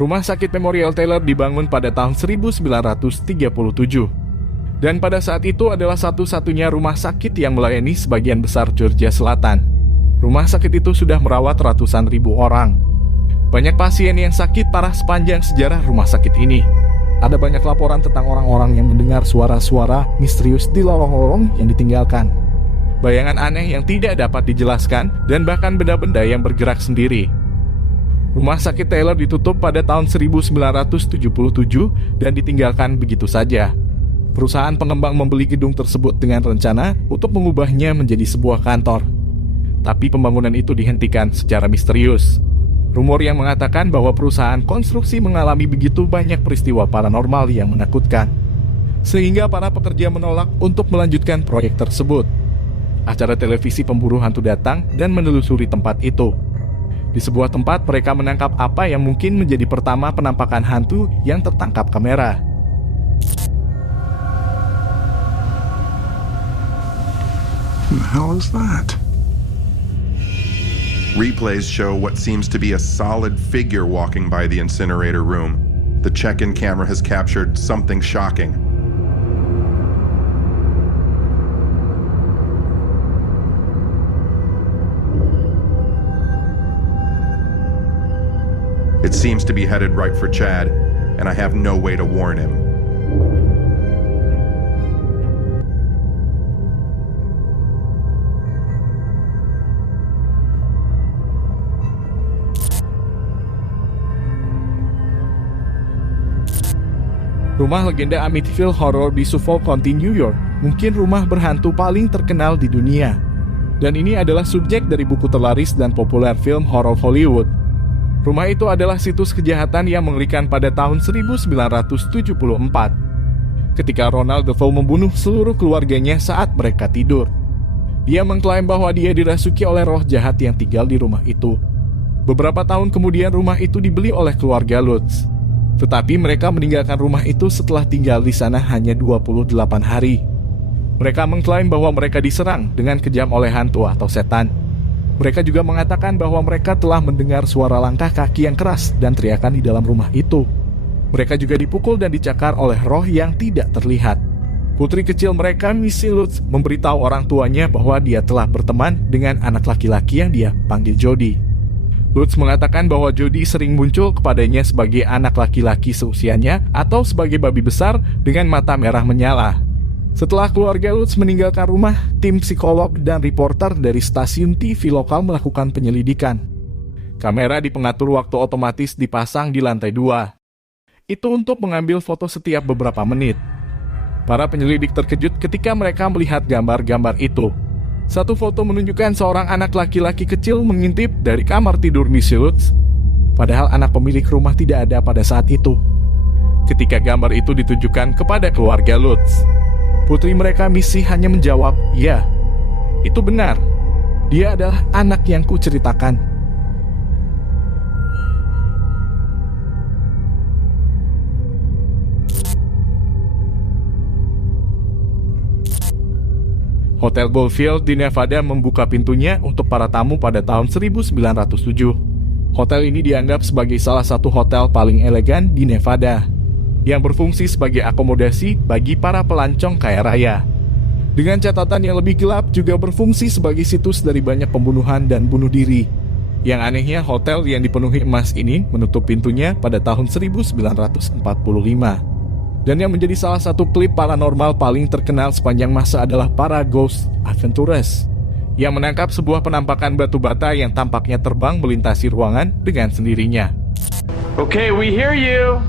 Rumah sakit Memorial Taylor dibangun pada tahun 1937. Dan pada saat itu adalah satu-satunya rumah sakit yang melayani sebagian besar Georgia Selatan. Rumah sakit itu sudah merawat ratusan ribu orang. Banyak pasien yang sakit parah sepanjang sejarah rumah sakit ini. Ada banyak laporan tentang orang-orang yang mendengar suara-suara misterius di lorong-lorong yang ditinggalkan. Bayangan aneh yang tidak dapat dijelaskan dan bahkan benda-benda yang bergerak sendiri. Rumah sakit Taylor ditutup pada tahun 1977 dan ditinggalkan begitu saja. Perusahaan pengembang membeli gedung tersebut dengan rencana untuk mengubahnya menjadi sebuah kantor. Tapi pembangunan itu dihentikan secara misterius. Rumor yang mengatakan bahwa perusahaan konstruksi mengalami begitu banyak peristiwa paranormal yang menakutkan, sehingga para pekerja menolak untuk melanjutkan proyek tersebut. Acara televisi pemburu hantu datang dan menelusuri tempat itu. Di sebuah tempat mereka menangkap apa yang mungkin menjadi pertama penampakan hantu yang tertangkap kamera. What the hell is that? Replays show what seems to be a solid figure walking by the incinerator room. The check-in camera has captured something shocking. It seems to be headed right for Chad, and I have no way to warn him. Rumah legenda Amityville Horror di Suffolk County, New York, mungkin rumah berhantu paling terkenal di dunia. Dan ini adalah subjek dari buku terlaris dan populer film horor Hollywood. Rumah itu adalah situs kejahatan yang mengerikan pada tahun 1974. Ketika Ronald DeFoe membunuh seluruh keluarganya saat mereka tidur. Dia mengklaim bahwa dia dirasuki oleh roh jahat yang tinggal di rumah itu. Beberapa tahun kemudian rumah itu dibeli oleh keluarga Lutz. Tetapi mereka meninggalkan rumah itu setelah tinggal di sana hanya 28 hari. Mereka mengklaim bahwa mereka diserang dengan kejam oleh hantu atau setan. Mereka juga mengatakan bahwa mereka telah mendengar suara langkah kaki yang keras dan teriakan di dalam rumah itu. Mereka juga dipukul dan dicakar oleh roh yang tidak terlihat. Putri kecil mereka, Missy Lutz, memberitahu orang tuanya bahwa dia telah berteman dengan anak laki-laki yang dia panggil Jody. Lutz mengatakan bahwa Jody sering muncul kepadanya sebagai anak laki-laki seusianya atau sebagai babi besar dengan mata merah menyala. Setelah keluarga Lutz meninggalkan rumah, tim psikolog dan reporter dari stasiun TV lokal melakukan penyelidikan. Kamera di pengatur waktu otomatis dipasang di lantai 2. Itu untuk mengambil foto setiap beberapa menit. Para penyelidik terkejut ketika mereka melihat gambar-gambar itu. Satu foto menunjukkan seorang anak laki-laki kecil mengintip dari kamar tidur Missy Lutz, padahal anak pemilik rumah tidak ada pada saat itu. Ketika gambar itu ditujukan kepada keluarga Lutz, putri mereka Missy hanya menjawab, "Ya, itu benar. Dia adalah anak yang kuceritakan." Hotel Goldfield di Nevada membuka pintunya untuk para tamu pada tahun 1907. Hotel ini dianggap sebagai salah satu hotel paling elegan di Nevada, yang berfungsi sebagai akomodasi bagi para pelancong kaya raya. Dengan catatan yang lebih gelap, juga berfungsi sebagai situs dari banyak pembunuhan dan bunuh diri. Yang anehnya, hotel yang dipenuhi emas ini menutup pintunya pada tahun 1945. Dan yang menjadi salah satu klip paranormal paling terkenal sepanjang masa adalah para Ghost Adventures, yang menangkap sebuah penampakan batu bata yang tampaknya terbang melintasi ruangan dengan sendirinya. Okay, we hear you.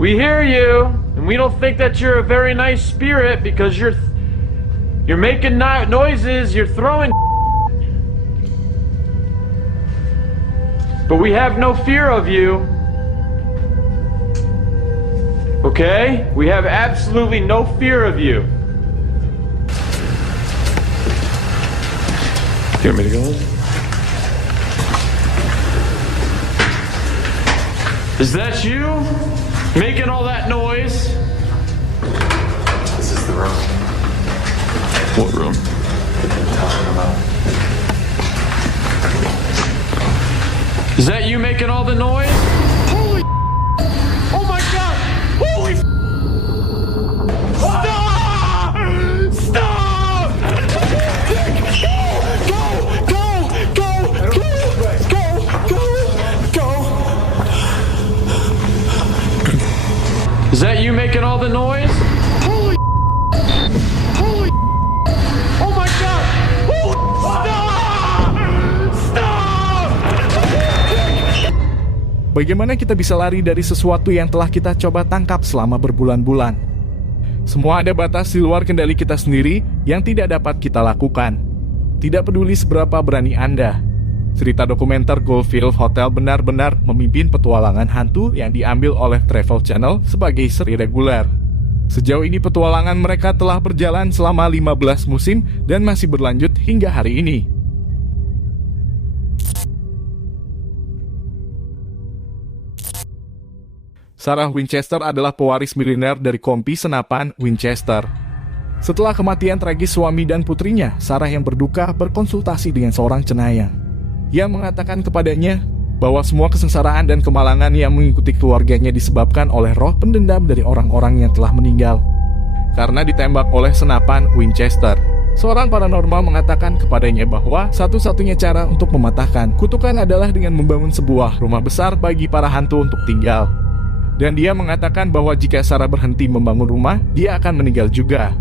We hear you, and we don't think that you're a very nice spirit because you're making noises, you're throwing. But we have no fear of you. Okay? We have absolutely no fear of you. You want me to go in? Is that you? Making all that noise? This is the room. What room? Is that you making making all the noise? Holy! Oh my God! Holy! Stop! Stop! Go! Go! Go! Go! Go! Go! Go! Is that you making all the noise? Holy! Holy! Oh my God! Holy! Stop! Stop! Bagaimana kita bisa lari dari sesuatu yang telah kita coba tangkap selama berbulan-bulan? Semua ada batas di luar kendali kita sendiri yang tidak dapat kita lakukan. Tidak peduli seberapa berani Anda. Cerita dokumenter Goldfield Hotel benar-benar memimpin petualangan hantu yang diambil oleh Travel Channel sebagai seri reguler. Sejauh ini petualangan mereka telah berjalan selama 15 musim dan masih berlanjut hingga hari ini. Sarah Winchester adalah pewaris militer dari kompi senapan Winchester. Setelah kematian tragis suami dan putrinya, Sarah yang berduka berkonsultasi dengan seorang cenayang. Ia mengatakan kepadanya bahwa semua kesengsaraan dan kemalangan yang mengikuti keluarganya disebabkan oleh roh pendendam dari orang-orang yang telah meninggal karena ditembak oleh senapan Winchester. Seorang paranormal mengatakan kepadanya bahwa satu-satunya cara untuk mematahkan kutukan adalah dengan membangun sebuah rumah besar bagi para hantu untuk tinggal. Dan dia mengatakan bahwa jika Sarah berhenti membangun rumah, dia akan meninggal juga.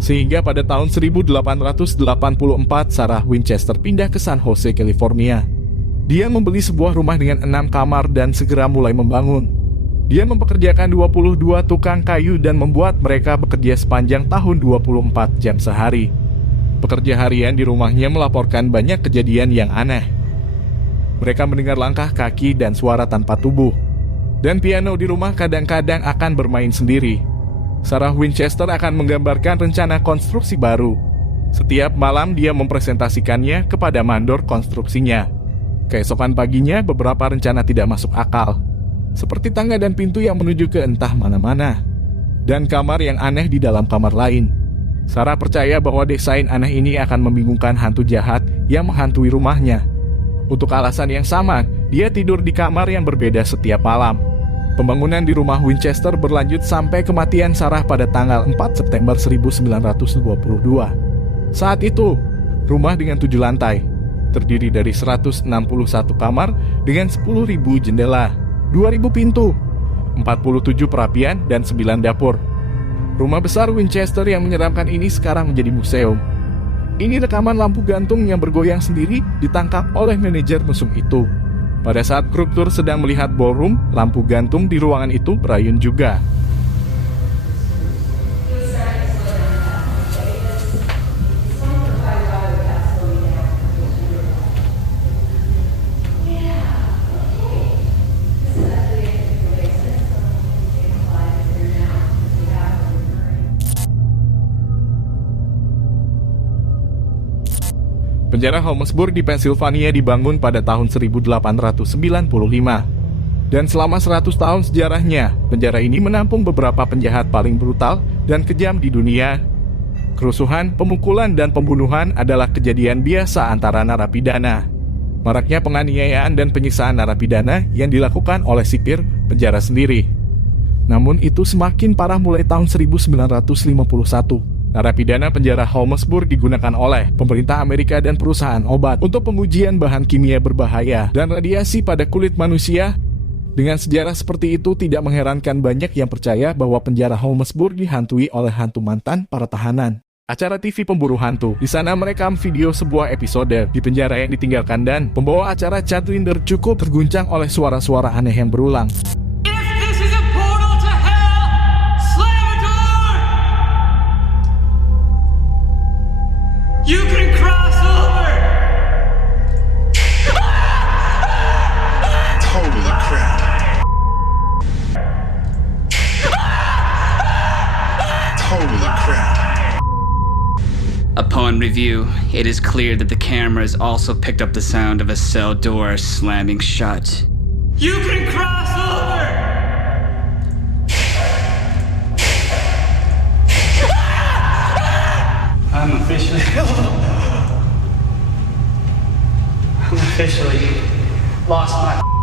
Sehingga pada tahun 1884 Sarah Winchester pindah ke San Jose, California. Dia membeli sebuah rumah dengan 6 kamar dan segera mulai membangun. Dia mempekerjakan 22 tukang kayu dan membuat mereka bekerja sepanjang tahun 24 jam sehari. Pekerja harian di rumahnya melaporkan banyak kejadian yang aneh. Mereka mendengar langkah kaki dan suara tanpa tubuh. Dan piano di rumah kadang-kadang akan bermain sendiri. Sarah Winchester akan menggambarkan rencana konstruksi baru. Setiap malam dia mempresentasikannya kepada mandor konstruksinya. Keesokan paginya beberapa rencana tidak masuk akal, seperti tangga dan pintu yang menuju ke entah mana-mana, dan kamar yang aneh di dalam kamar lain. Sarah percaya bahwa desain aneh ini akan membingungkan hantu jahat yang menghantui rumahnya. Untuk alasan yang sama, dia tidur di kamar yang berbeda setiap malam. Pembangunan di rumah Winchester berlanjut sampai kematian Sarah pada tanggal 4 September 1922. Saat itu, rumah dengan 7 lantai, terdiri dari 161 kamar dengan 10.000 jendela, 2.000 pintu, 47 perapian, dan 9 dapur. Rumah besar Winchester yang menyeramkan ini sekarang menjadi museum. Ini rekaman lampu gantung yang bergoyang sendiri ditangkap oleh manajer museum itu. Pada saat grup tur sedang melihat ballroom, lampu gantung di ruangan itu berayun juga. Penjara Holmesburg di Pennsylvania dibangun pada tahun 1895. Dan selama 100 tahun sejarahnya, penjara ini menampung beberapa penjahat paling brutal dan kejam di dunia. Kerusuhan, pemukulan, dan pembunuhan adalah kejadian biasa antara narapidana. Maraknya penganiayaan dan penyiksaan narapidana yang dilakukan oleh sipir penjara sendiri. Namun itu semakin parah mulai tahun 1951. Narapidana penjara Holmesburg digunakan oleh pemerintah Amerika dan perusahaan obat untuk pengujian bahan kimia berbahaya dan radiasi pada kulit manusia. Dengan sejarah seperti itu, tidak mengherankan banyak yang percaya bahwa penjara Holmesburg dihantui oleh hantu mantan para tahanan. Acara TV pemburu hantu. Di sana merekam video sebuah episode di penjara yang ditinggalkan dan pembawa acara Chad Rinder cukup terguncang oleh suara-suara aneh yang berulang. You can cross over! Holy crap. Holy crap. Upon review, it is clear that the cameras also picked up the sound of a cell door slamming shut. You can cross over! I'm officially lost my